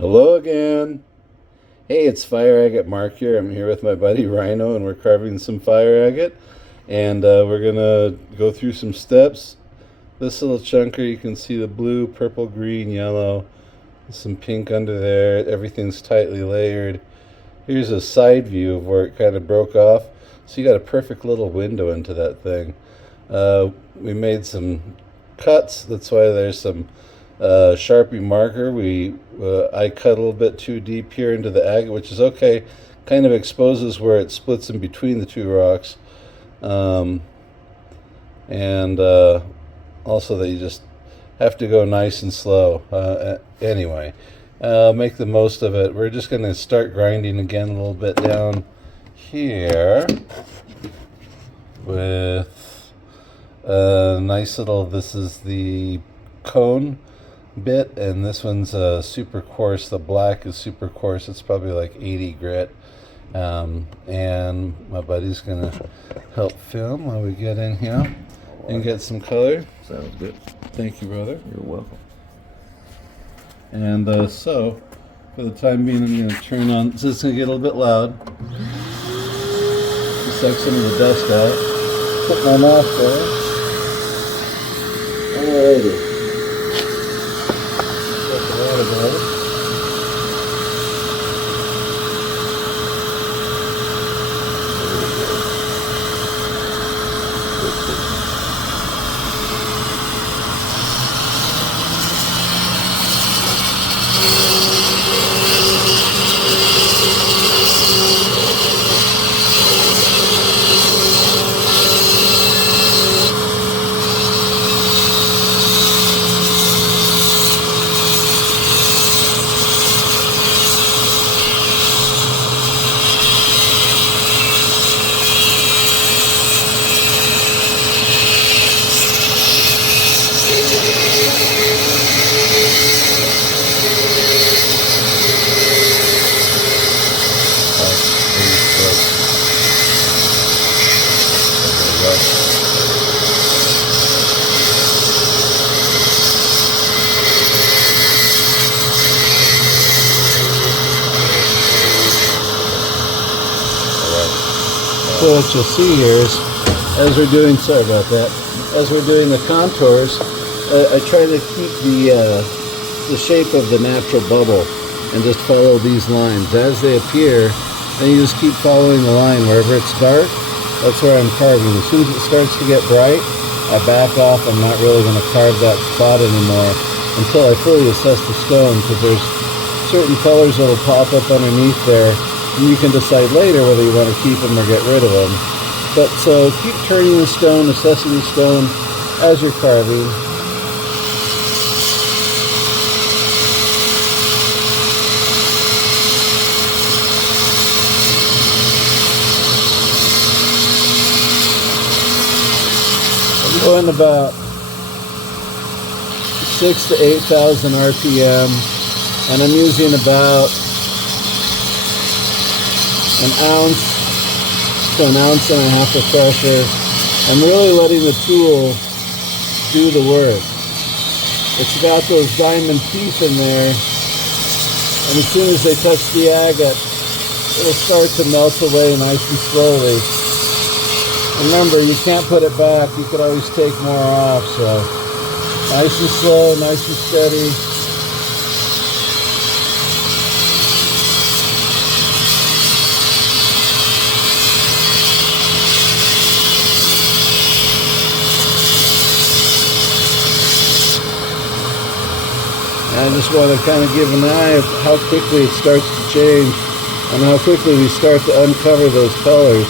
Hello again. Hey, it's Fire Agate Mark here. I'm here with my buddy Rhyno, and we're carving some fire agate. And we're gonna go through some steps. This little chunker, you can see the blue, purple, green, yellow, some pink under there. Everything's tightly layered. Here's a side view of where it kind of broke off. So you got a perfect little window into that thing. We made some cuts. That's why there's some Sharpie marker. I cut a little bit too deep here into the agate, which is okay. Kind of exposes where it splits in between the two rocks, and also that you just have to go nice and slow. Anyway, make the most of it. We're just going to start grinding again a little bit down here with a nice little. This is the cone bit, and this one's super coarse. The black is super coarse. It's probably like 80 grit. And my buddy's gonna help film while we get in here and get some color. Sounds good. Thank you, brother. You're welcome. And so for the time being, I'm gonna turn on, so it's gonna get a little bit loud, suck some of the dust out, put my mouth there. Alrighty. So what you'll see here is, as we're doing, sorry about that, as we're doing the contours, I try to keep the shape of the natural bubble and just follow these lines as they appear, and you just keep following the line. Wherever it's dark, that's where I'm carving. As soon as it starts to get bright, I back off. I'm not really going to carve that spot anymore until I fully assess the stone, because there's certain colors that will pop up underneath there. And you can decide later whether you want to keep them or get rid of them. But so keep turning the stone, assessing the stone as you're carving. I'm going about 6,000 to 8,000 RPM, and I'm using about an ounce to an ounce and a half of pressure. I'm really letting the tool do the work. It's got those diamond teeth in there, and as soon as they touch the agate, it'll start to melt away nice and slowly. Remember, you can't put it back. You could always take more off, so nice and slow, nice and steady. I just want to kind of give an eye of how quickly it starts to change and how quickly we start to uncover those colors.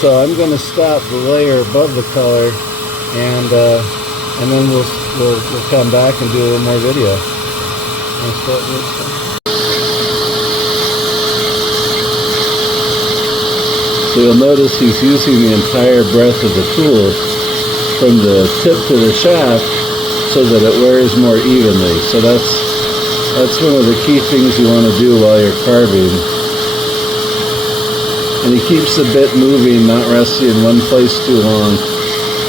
So I'm going to stop the layer above the color, and then we'll come back and do a little more video. So you'll notice he's using the entire breadth of the tool from the tip to the shaft, so that it wears more evenly. So that's one of the key things you want to do while you're carving. And he keeps the bit moving, not resting in one place too long,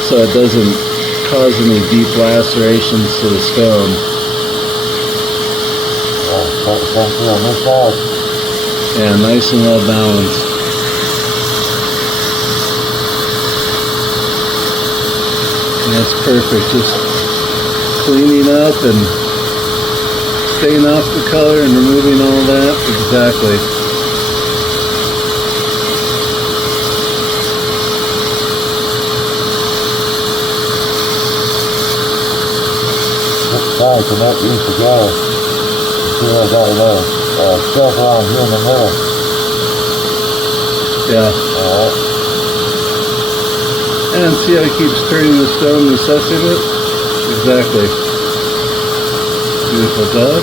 so it doesn't cause any deep lacerations to the stone. Yeah, nice and well balanced. And that's perfect. Just cleaning up and staying off the color and removing all that. Exactly. Sorry to not use together. See, I got a little stuff around here in the middle. Yeah. Alright. And see how he keeps turning the stone and assessing it? Exactly. Beautiful job.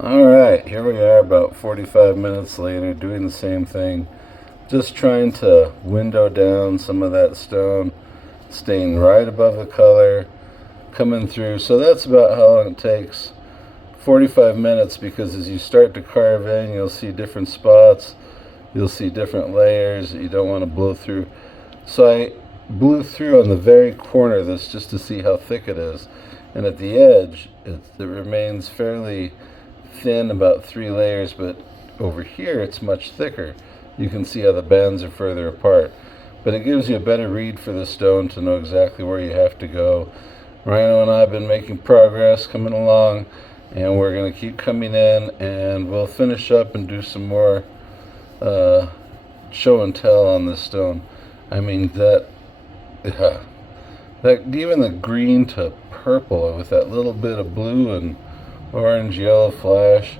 Alright, here we are about 45 minutes later doing the same thing. Just trying to window down some of that stone, staying right above the color, coming through. So that's about how long it takes. 45 minutes, because as you start to carve in, you'll see different spots, you'll see different layers that you don't want to blow through. So I blew through on the very corner of this just to see how thick it is, and at the edge it remains fairly thin, about 3 layers, but over here it's much thicker. You can see how the bands are further apart, but it gives you a better read for the stone to know exactly where you have to go. Rhyno and I have been making progress, coming along, and we're going to keep coming in, and we'll finish up and do some more show and tell on this stone. I mean, that even the green to purple with that little bit of blue and orange yellow flash.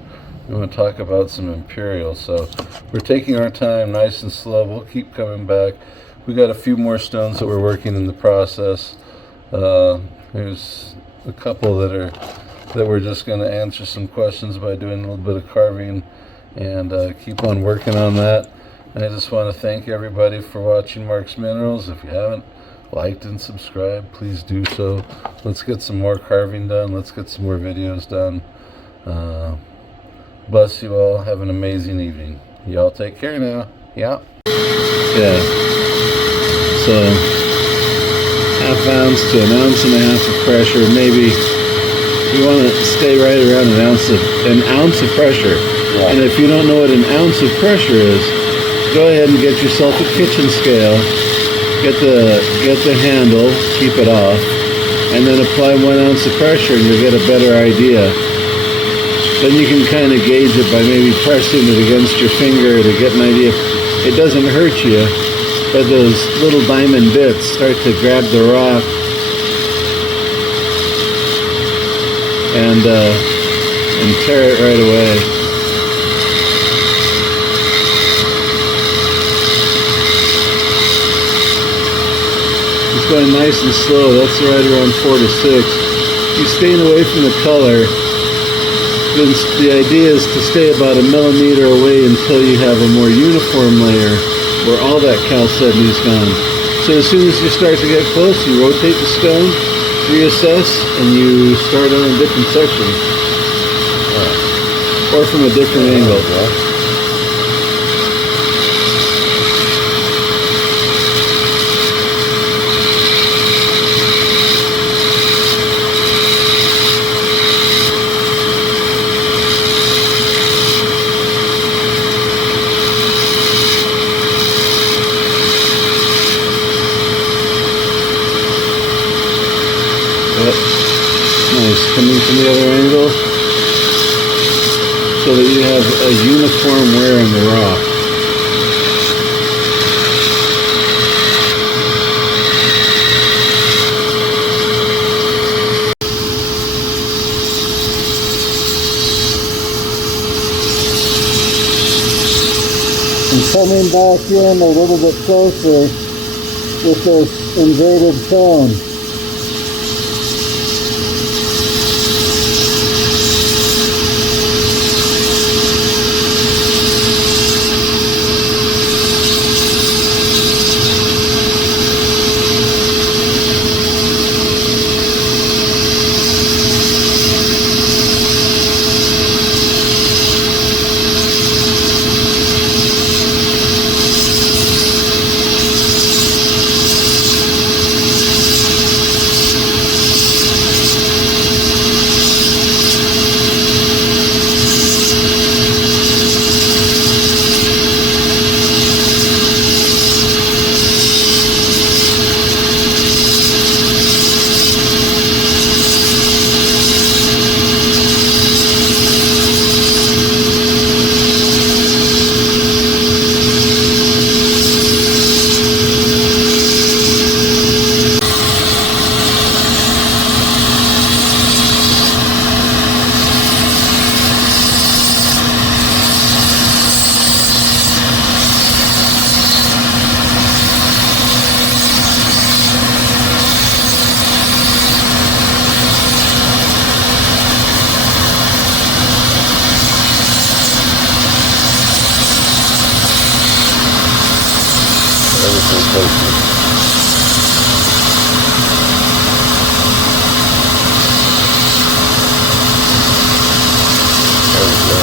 We want to talk about some imperial, so we're taking our time nice and slow. We'll keep coming back. We got a few more stones that we're working in the process. There's a couple that we're just going to answer some questions by doing a little bit of carving, and keep on working on that. And I just want to thank everybody for watching Mark's Minerals. If you haven't liked and subscribed, please do so. Let's get some more carving done. Let's get some more videos done. Bless you all. Have an amazing evening. Y'all take care now. Yeah. So 1/2 ounce to 1.5 ounces of pressure. Maybe you want to stay right around an ounce of pressure. Yeah. And if you don't know what an ounce of pressure is, go ahead and get yourself a kitchen scale. Get the handle, keep it off, and then apply 1 ounce of pressure, and you'll get a better idea. Then you can kind of gauge it by maybe pressing it against your finger to get an idea. It doesn't hurt you, but those little diamond bits start to grab the rock and tear it right away. It's going nice and slow. That's right around 4 to 6. You're staying away from the color. Then the idea is to stay about 1 millimeter away until you have a more uniform layer where all that chalcedony is gone. So as soon as you start to get close, you rotate the stone, reassess, and you start on a different section. Or from a different angle. Nice, coming from the other angle so that you have a uniform wear on the rock. And coming back in a little bit closer with this inverted tone. places. There we go.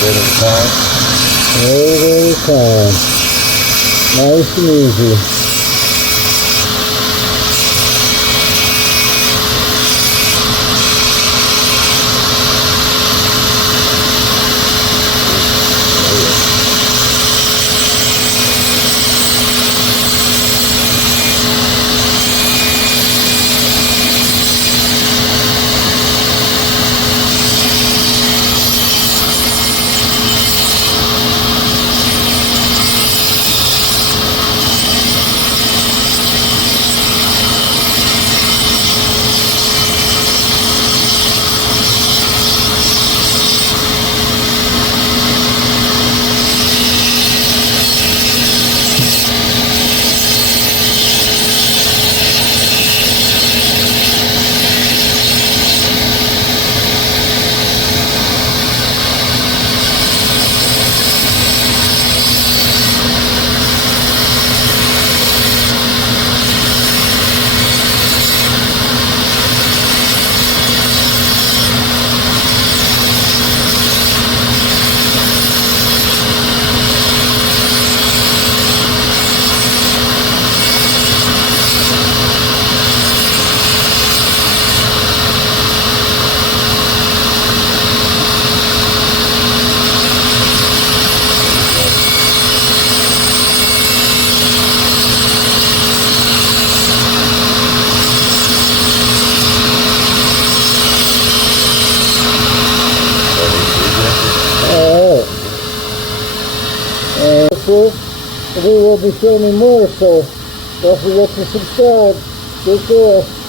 Bit at a time. Very calm. Nice and easy. We will be filming more, so don't forget to subscribe. Take care.